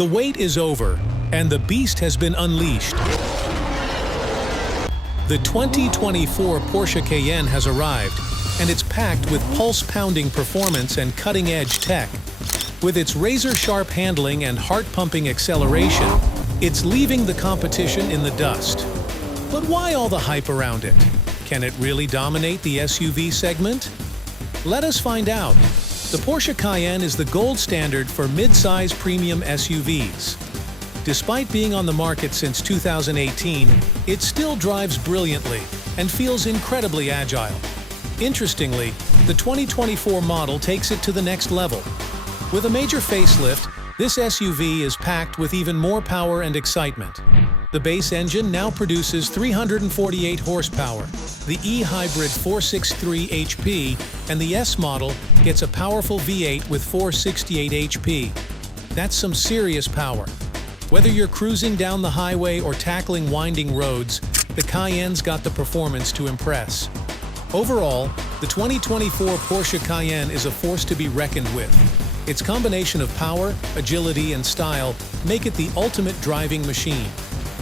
The wait is over, and the beast has been unleashed. The 2024 Porsche Cayenne has arrived, and it's packed with pulse-pounding performance and cutting-edge tech. With its razor-sharp handling and heart-pumping acceleration, it's leaving the competition in the dust. But why all the hype around it? Can it really dominate the SUV segment? Let us find out. The Porsche Cayenne is the gold standard for mid-size premium SUVs. Despite being on the market since 2018, it still drives brilliantly and feels incredibly agile. Interestingly, the 2024 model takes it to the next level. With a major facelift, this SUV is packed with even more power and excitement. The base engine now produces 348 horsepower, the e-hybrid 463 HP, and the S model gets a powerful V8 with 468 HP. That's some serious power. Whether you're cruising down the highway or tackling winding roads, the Cayenne's got the performance to impress. Overall, the 2024 Porsche Cayenne is a force to be reckoned with. Its combination of power, agility, and style make it the ultimate driving machine.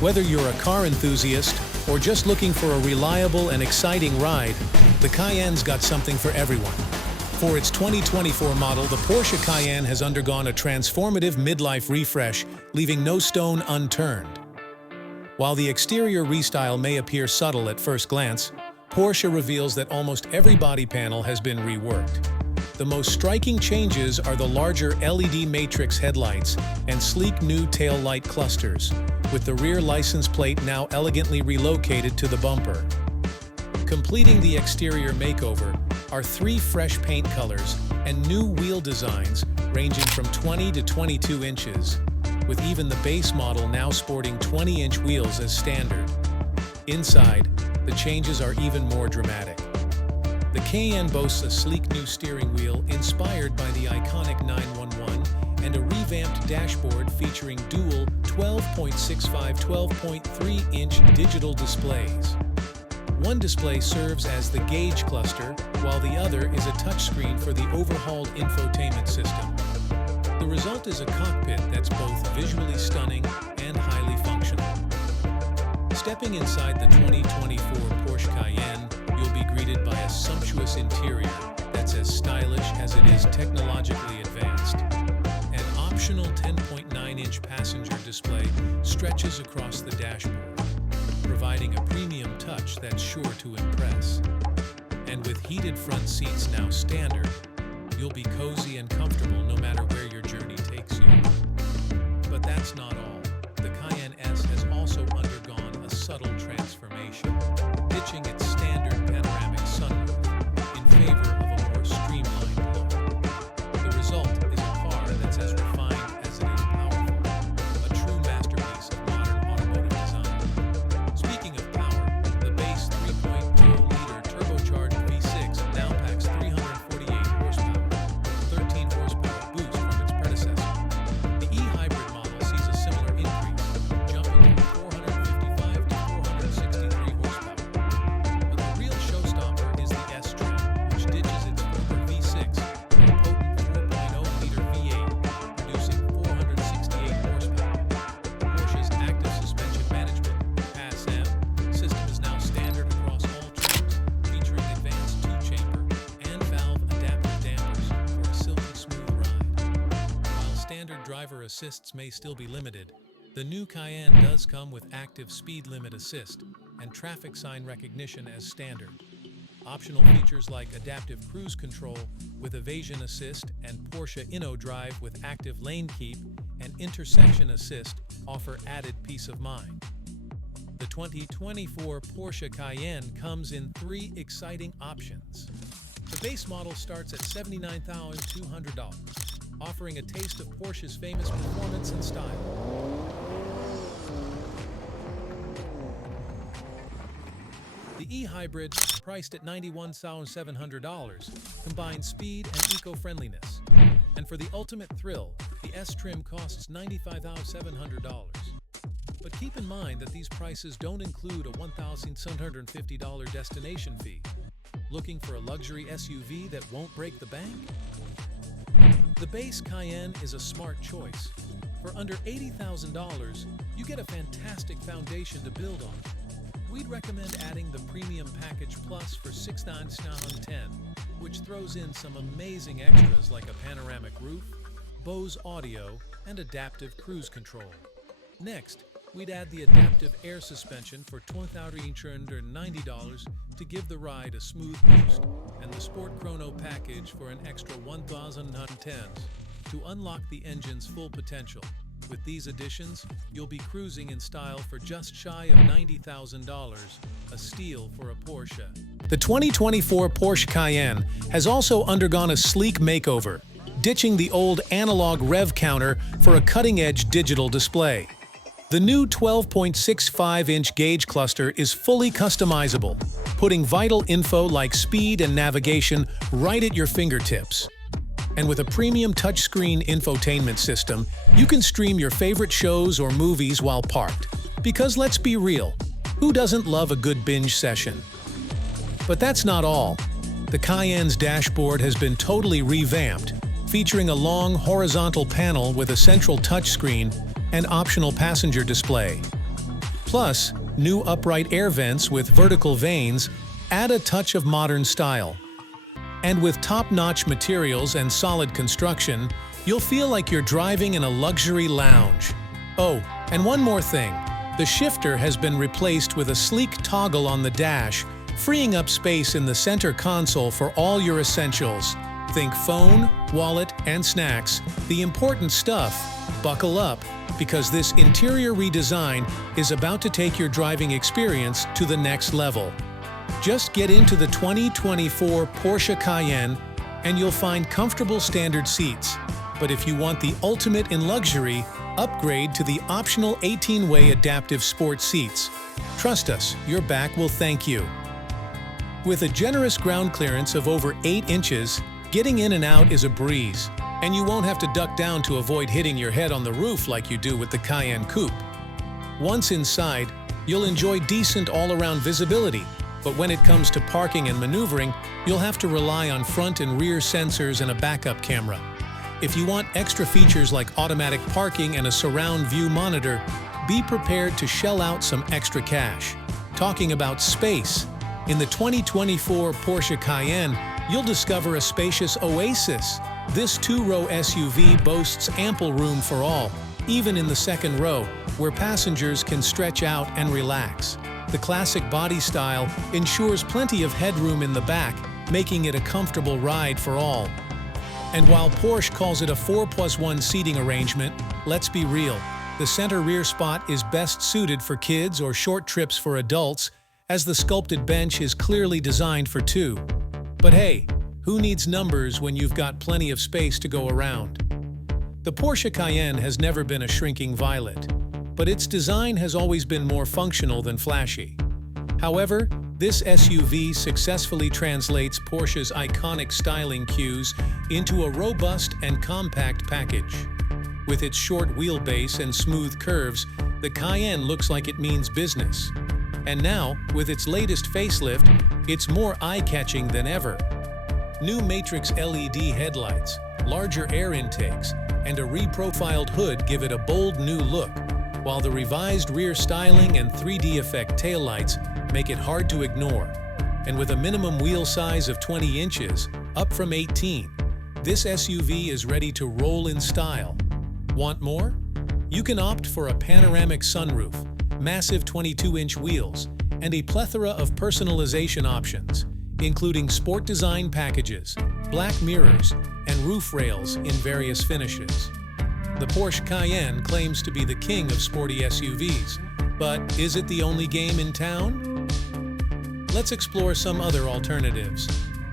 Whether you're a car enthusiast or just looking for a reliable and exciting ride, the Cayenne's got something for everyone. For its 2024 model, the Porsche Cayenne has undergone a transformative midlife refresh, leaving no stone unturned. While the exterior restyle may appear subtle at first glance, Porsche reveals that almost every body panel has been reworked. The most striking changes are the larger LED matrix headlights and sleek new tail light clusters, with the rear license plate now elegantly relocated to the bumper. Completing the exterior makeover are 3 fresh paint colors and new wheel designs ranging from 20 to 22 inches, with even the base model now sporting 20-inch wheels as standard. Inside, the changes are even more dramatic. The Cayenne boasts a sleek new steering wheel inspired by the iconic 911 and a revamped dashboard featuring dual 12.65-12.3-inch digital displays. One display serves as the gauge cluster, while the other is a touchscreen for the overhauled infotainment system. The result is a cockpit that's both visually stunning and highly functional. Stepping inside the 2024 Porsche Cayenne, you'll be greeted by a sumptuous interior that's as stylish as it is technologically advanced. An optional 10.9-inch passenger display stretches across the dashboard, providing a premium touch that's sure to impress. And with heated front seats now standard, you'll be cozy and comfortable no matter where your journey takes you. But that's not all. The Cayenne S has also undergone a subtle transformation, ditching its standard panoramic sunroof in favor of a more streamlined look. The result is a car that's as refined as it is powerful, a true masterpiece of modern automotive design. Speaking of power, the base 3.0-liter turbocharged V6 now packs 348 horsepower, a 13 horsepower boost from its predecessor. The e-hybrid model sees a similar increase, jumping from 455 to 463 horsepower. But the real showstopper is the S trim, which ditches its former V6 for a potent 4.0-liter V8, producing 468 horsepower. Porsche's active suspension management (ASM) system is now standard across all trims, featuring advanced 2-chamber and valve adaptive dampers for a silky smooth ride. While standard driver assists may still be limited, the new Cayenne does come with active speed limit assist and traffic sign recognition as standard. Optional features like adaptive cruise control with evasion assist and Porsche InnoDrive with active lane keep and intersection assist offer added peace of mind. The 2024 Porsche Cayenne comes in 3 exciting options. The base model starts at $79,200, offering a taste of Porsche's famous performance and style. The e-hybrid, priced at $91,700, combines speed and eco-friendliness. And for the ultimate thrill, the S trim costs $95,700. But keep in mind that these prices don't include a $1,750 destination fee. Looking for a luxury SUV that won't break the bank? The base Cayenne is a smart choice. For under $80,000, you get a fantastic foundation to build on. We'd recommend adding the Premium Package Plus for $6,910, which throws in some amazing extras like a panoramic roof, Bose audio, and adaptive cruise control. Next, we'd add the adaptive air suspension for $2,390 to give the ride a smooth boost, and the Sport Chrono package for an extra $1,910 to unlock the engine's full potential. With these additions, you'll be cruising in style for just shy of $90,000, a steal for a Porsche. The 2024 Porsche Cayenne has also undergone a sleek makeover, ditching the old analog rev counter for a cutting-edge digital display. The new 12.65-inch gauge cluster is fully customizable, putting vital info like speed and navigation right at your fingertips. And with a premium touchscreen infotainment system, you can stream your favorite shows or movies while parked. Because let's be real, who doesn't love a good binge session? But that's not all. The Cayenne's dashboard has been totally revamped, featuring a long horizontal panel with a central touchscreen and optional passenger display. Plus, new upright air vents with vertical vanes add a touch of modern style. And with top-notch materials and solid construction, you'll feel like you're driving in a luxury lounge. Oh, and one more thing. The shifter has been replaced with a sleek toggle on the dash, freeing up space in the center console for all your essentials. Think phone, wallet, and snacks, the important stuff. Buckle up, because this interior redesign is about to take your driving experience to the next level. Just get into the 2024 Porsche Cayenne and you'll find comfortable standard seats. But if you want the ultimate in luxury, upgrade to the optional 18-way adaptive sport seats. Trust us, your back will thank you. With a generous ground clearance of over 8 inches, getting in and out is a breeze, and you won't have to duck down to avoid hitting your head on the roof like you do with the Cayenne Coupe. Once inside, you'll enjoy decent all-around visibility, but when it comes to parking and maneuvering, you'll have to rely on front and rear sensors and a backup camera. If you want extra features like automatic parking and a surround view monitor, be prepared to shell out some extra cash. Talking about space, in the 2024 Porsche Cayenne, you'll discover a spacious oasis. This 2-row SUV boasts ample room for all, even in the second row, where passengers can stretch out and relax. The classic body style ensures plenty of headroom in the back, making it a comfortable ride for all. And while Porsche calls it a 4+1 seating arrangement, let's be real, the center rear spot is best suited for kids or short trips for adults, as the sculpted bench is clearly designed for 2. But hey, who needs numbers when you've got plenty of space to go around? The Porsche Cayenne has never been a shrinking violet, but its design has always been more functional than flashy. However, this SUV successfully translates Porsche's iconic styling cues into a robust and compact package. With its short wheelbase and smooth curves, the Cayenne looks like it means business. And now, with its latest facelift, it's more eye-catching than ever. New Matrix LED headlights, larger air intakes, and a reprofiled hood give it a bold new look, while the revised rear styling and 3D effect taillights make it hard to ignore. And with a minimum wheel size of 20 inches, up from 18, this SUV is ready to roll in style. Want more? You can opt for a panoramic sunroof, massive 22-inch wheels, and a plethora of personalization options, including sport design packages, black mirrors, and roof rails in various finishes. The Porsche Cayenne claims to be the king of sporty SUVs, but is it the only game in town? Let's explore some other alternatives.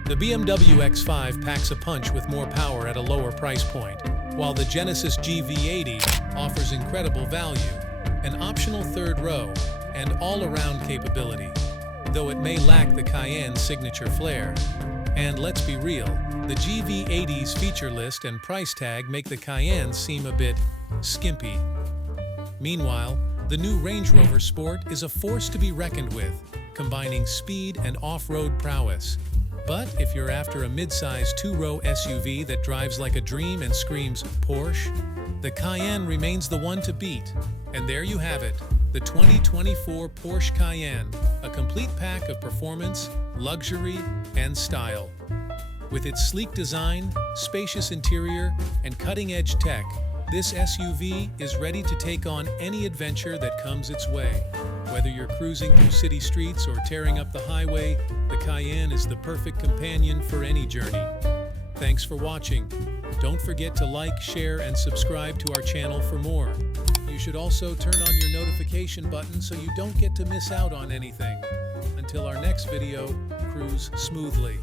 The BMW X5 packs a punch with more power at a lower price point, while the Genesis GV80 offers incredible value, an optional third row, and all-around capability, though it may lack the Cayenne's signature flair. And let's be real, the GV80's feature list and price tag make the Cayenne seem a bit skimpy. Meanwhile, the new Range Rover Sport is a force to be reckoned with, combining speed and off-road prowess. But if you're after a mid-size two-row SUV that drives like a dream and screams Porsche, the Cayenne remains the one to beat. And there you have it, the 2024 Porsche Cayenne, a complete pack of performance, luxury, and style. With its sleek design, spacious interior, and cutting-edge tech, this SUV is ready to take on any adventure that comes its way. Whether you're cruising through city streets or tearing up the highway, the Cayenne is the perfect companion for any journey. Thanks for watching. Don't forget to like, share, and subscribe to our channel for more. You should also turn on your notification button so you don't get to miss out on anything. Until our next video, cruise smoothly.